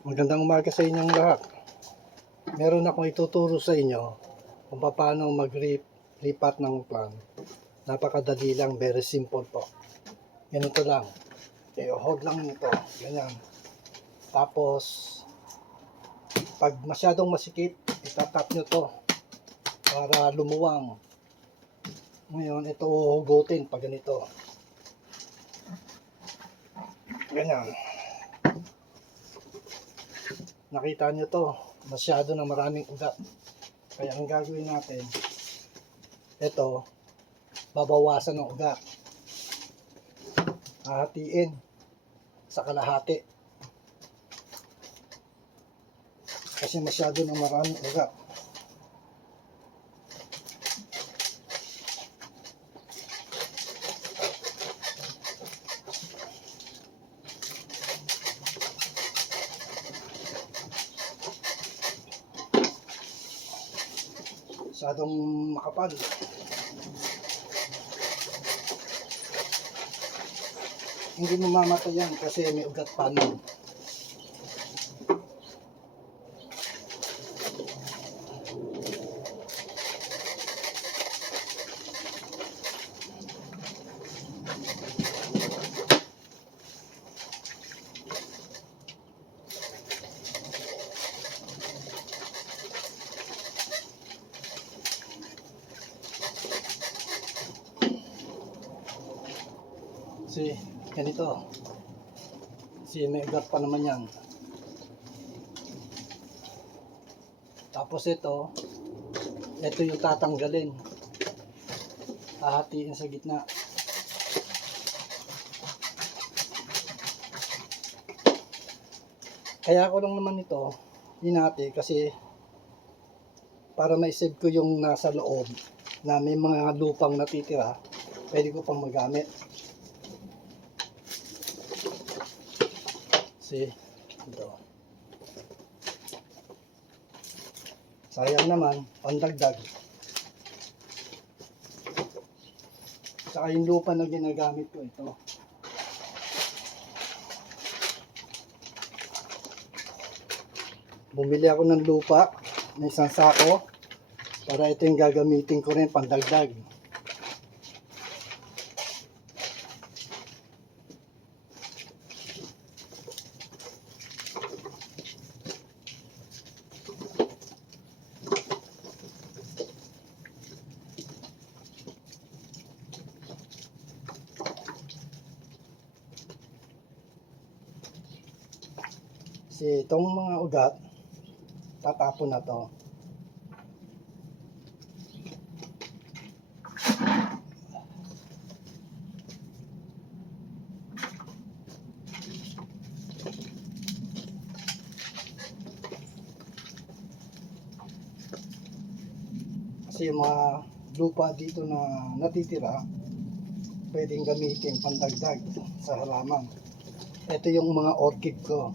Magandang umaga sa inyong lahat. Meron akong ituturo sa inyo kung paano maglipat ng plan. Napakadali lang, very simple po. Ganito lang. I-hold lang nito. Ganyan. Tapos, pag masyadong masikip, itatap nyo to para lumuwang. Ngayon, ito uhugutin pag ganito. Ganyan. Nakita nyo to, masyado na maraming ugat. Kaya ang gagawin natin, ito, babawasan ng ugat. Hahatiin sa kalahati. Kasi masyado na maraming ugat. Masyadong makapal. Hindi mamamatay yan kasi may ugat pa nun. Kasi ganito. Kasi may ugat pa naman yan. Tapos ito yung tatanggalin. Hahatiin sa gitna. Kaya ako lang naman ito hinati kasi para ma-save ko yung nasa loob na may mga lupang natitira, pwede ko pang magamit. See, ito. Sayang naman, pandagdag. Saka yung lupa na ginagamit ko ito. Bumili ako ng lupa, ng isang sako, para ito yung gagamitin ko rin pandagdag. Kasi itong mga ugat, tatapon na to. Kasi yung mga lupa dito na natitira, pwedeng gamitin pandagdag sa halaman. Ito yung mga orchid ko.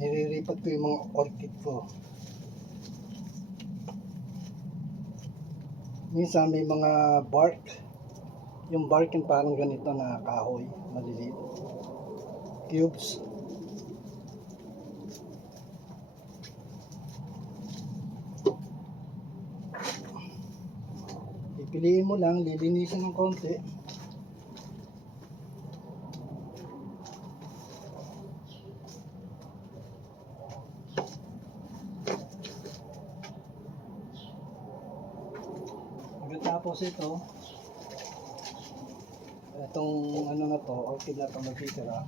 Nililipat ko yung mga orchid ko. Minsan may mga bark. Yung bark yung parang ganito na kahoy, maliliit. Cubes. Pipiliin mo lang, lilinisin ng konti. Tapos itong ano na to, orchid na to magtitira,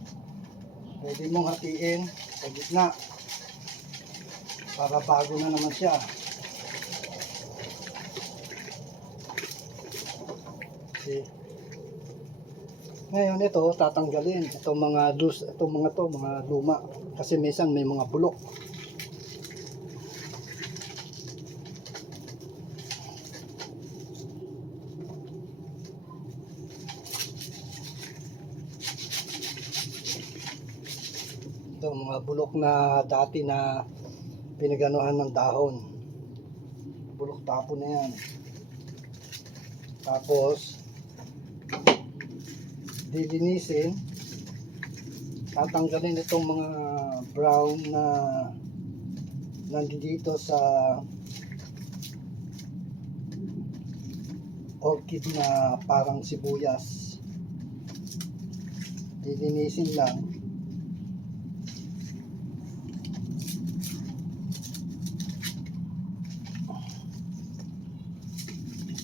pwede mong hatiin sa gitna para bago na naman siya. See? Ngayon ito tatanggalin itong mga loose, itong mga luma kasi minsan may mga bulok. Ito mga bulok na dati na pinaganuhan ng dahon. Bulok tapo na yan. Tapos dilinisin tatanggalin itong mga brown na nandito sa orchid na parang sibuyas. Lilinisin lang.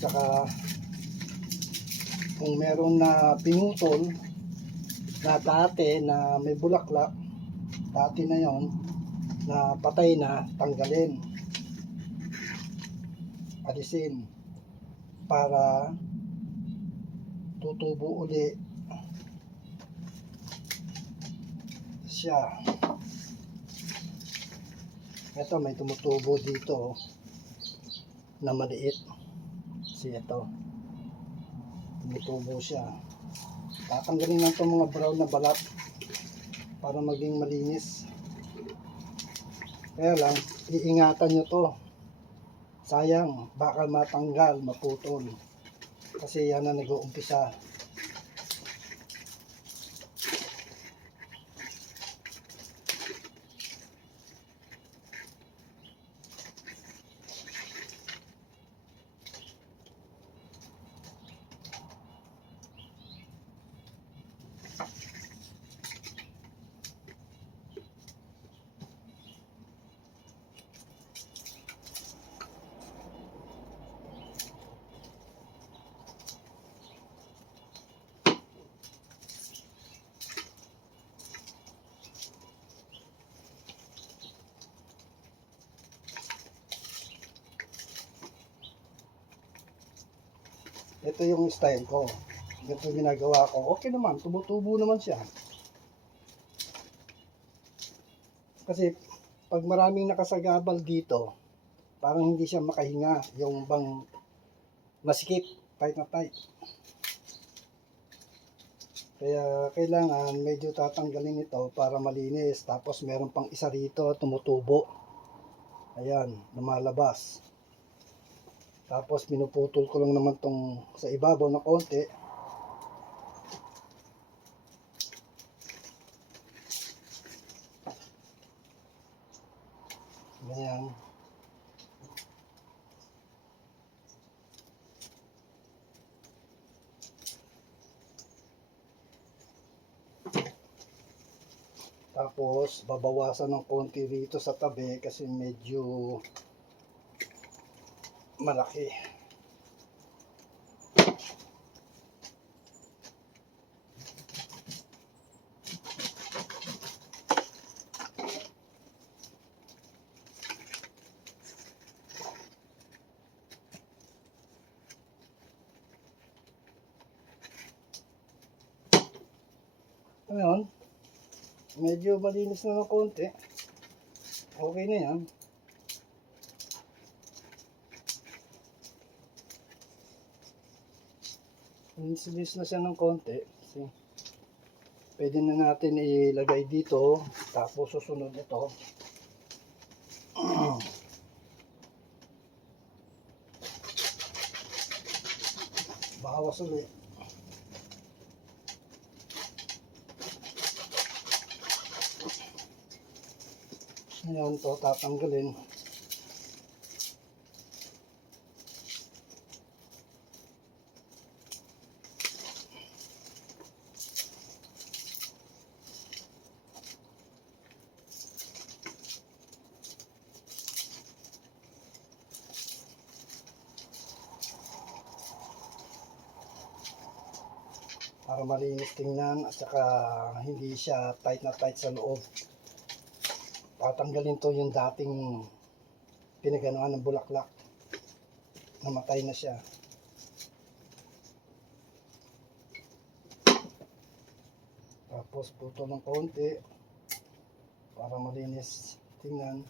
Saka kung meron na pinutol na dati na may bulaklak, dati na yon na patay na, tanggalin, alisin para tutubo uli siya. Ito may tumutubo dito na maliit. See ito, tumutubo siya. Tatanggalin lang itong mga brown na balat para maging malinis. Kaya lang, iingatan nyo to. Sayang, baka matanggal, maputol. Kasi yan na nag-uumpisa. Ito yung style ko. Ito yung ginagawa ko. Okay naman, tubo-tubo naman siya. Kasi pag maraming nakasagabal dito, parang hindi siya makahinga. Yung bang masikip, tight na tight. Kaya kailangan medyo tatanggalin ito para malinis. Tapos meron pang isa rito, tumutubo. Ayan, lumalabas. Tapos pinuputol ko lang naman tong sa ibabaw na konti. Ganyan. Tapos babawasan ng konti rito sa tabi kasi medyo malaki. Ngayon, medyo malinis na ng konti. Okay na yan. Linis na siya ng konti. Kasi pwede na natin ilagay dito. Tapos susunod ito. Bawas ulit. Ngayon to tatanggalin. Para malinis tingnan at saka hindi siya tight na tight sa loob. Tatanggalin to yung dating pinaganoan ng bulaklak. Namatay na siya. Tapos puto ng konti para malinis tingnan.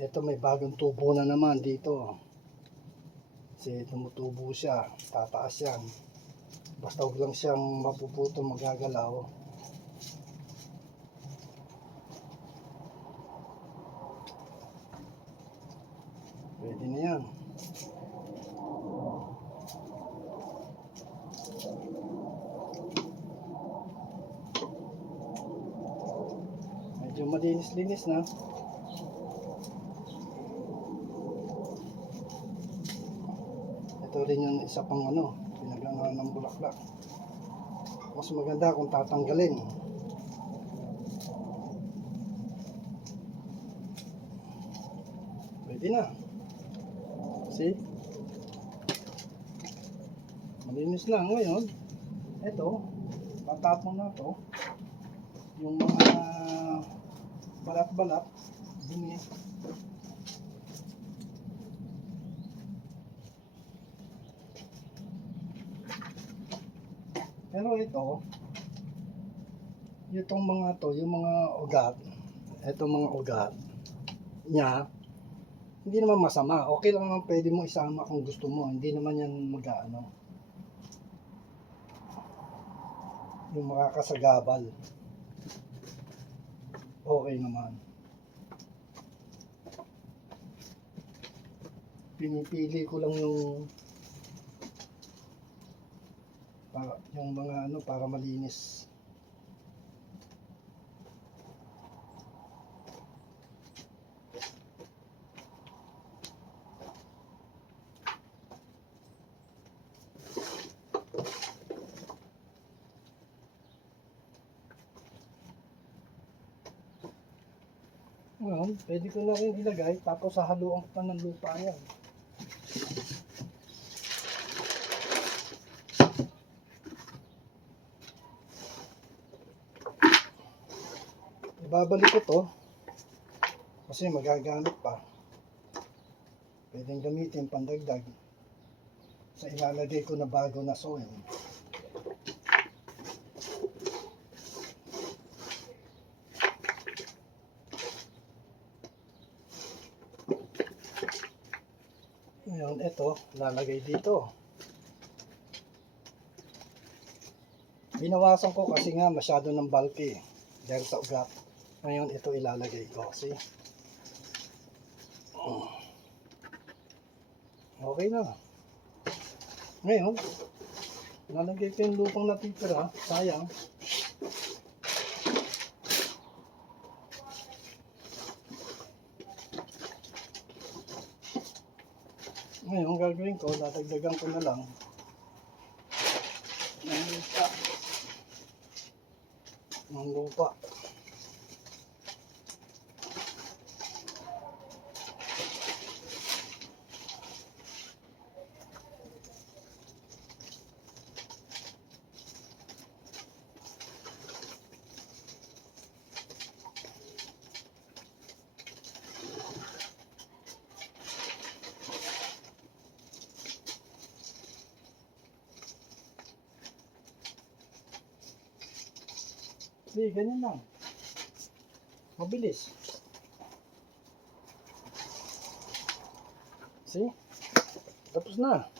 Ito may bagong tubo na naman dito. Kasi tumutubo siya, tataas yan. Basta huwag lang siyang mapuputo, magagalaw. Pwede na yan. Medyo malinis-linis na. Ito rin yung isa pang pinaganahan ng bulaklak. Mas maganda kung tatanggalin. Pwede na. See? Malinis na ngayon. Ito, tatapon na to. Yung mga balat-balat, dumi. Pero ito, itong mga to, yung mga ugat, itong mga ugat niya, hindi naman masama. Okay lang naman, pwede mo isama kung gusto mo. Hindi naman yan yung makakasagabal. Okay naman. Pinipili ko lang yung mga para malinis. Ngayon, pwede ko na rin ilagay, tapos hahaluan ko pa ng lupa yan. Ibabalik ko to, kasi magagamit pa. Pwedeng gamitin pandagdag sa ilalagay ko na bago na soil. Ngayon, ito, lalagay dito. Binawasan ko kasi nga masyado ng bulky dahil sa ugat. Ngayon, ito ilalagay ko. See? Okay na. Ngayon, lalagay ko yung lupang natitira. Sayang. Ngayon, gagawin ko, dadagdagan ko na lang ng lupa. See, ganyan lang. Mabilis. See? Tapos na.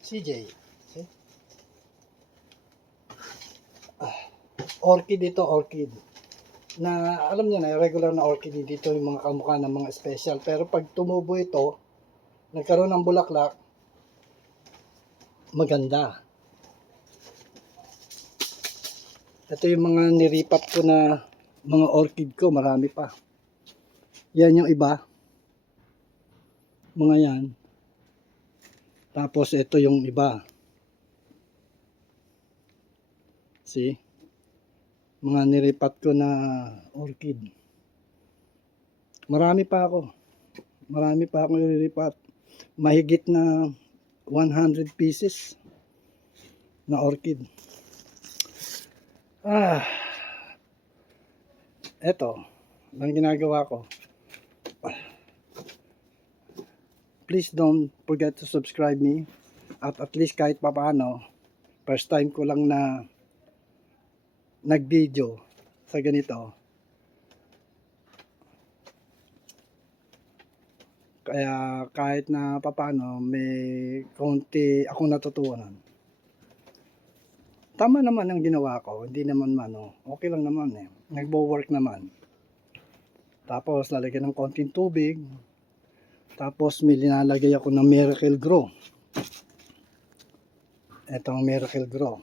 CJ. See? Orchid ito, orchid. Na alam niyo na, regular na orchid, dito yung mga kamukha ng mga special. Pero pag tumubo ito, nagkaroon ng bulaklak, maganda. Ito yung mga niripat ko na mga orchid ko, marami pa. Yan yung iba. Mga yan. Tapos ito yung iba. See? Mga niripat ko na orchid. Marami pa ako. Marami pa akong niripat. Mahigit na 100 pieces na orchid. Eto, ang ginagawa ko. Please don't forget to subscribe me. At least kahit papaano, first time ko lang na nag-video sa ganito. Kaya kahit na papaano, may konti akong natutunan. Tama naman ang ginawa ko, hindi naman okay lang naman eh. Nagbo-work naman. Tapos lalagyan ng konting tubig, Tapos may linalagay ako ng Miracle Grow. Ito ang Miracle Grow.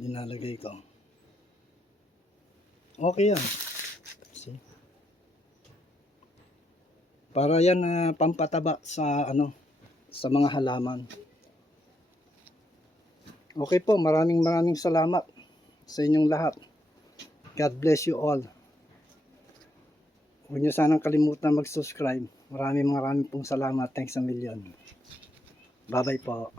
Linalagay ko. Okay yan. See? Para yan pampataba sa sa mga halaman. Okay po, maraming salamat sa inyong lahat. God bless you all. Huwag niyo sanang kalimutan mag-subscribe. Maraming pong salamat. Thanks a million. Bye-bye po.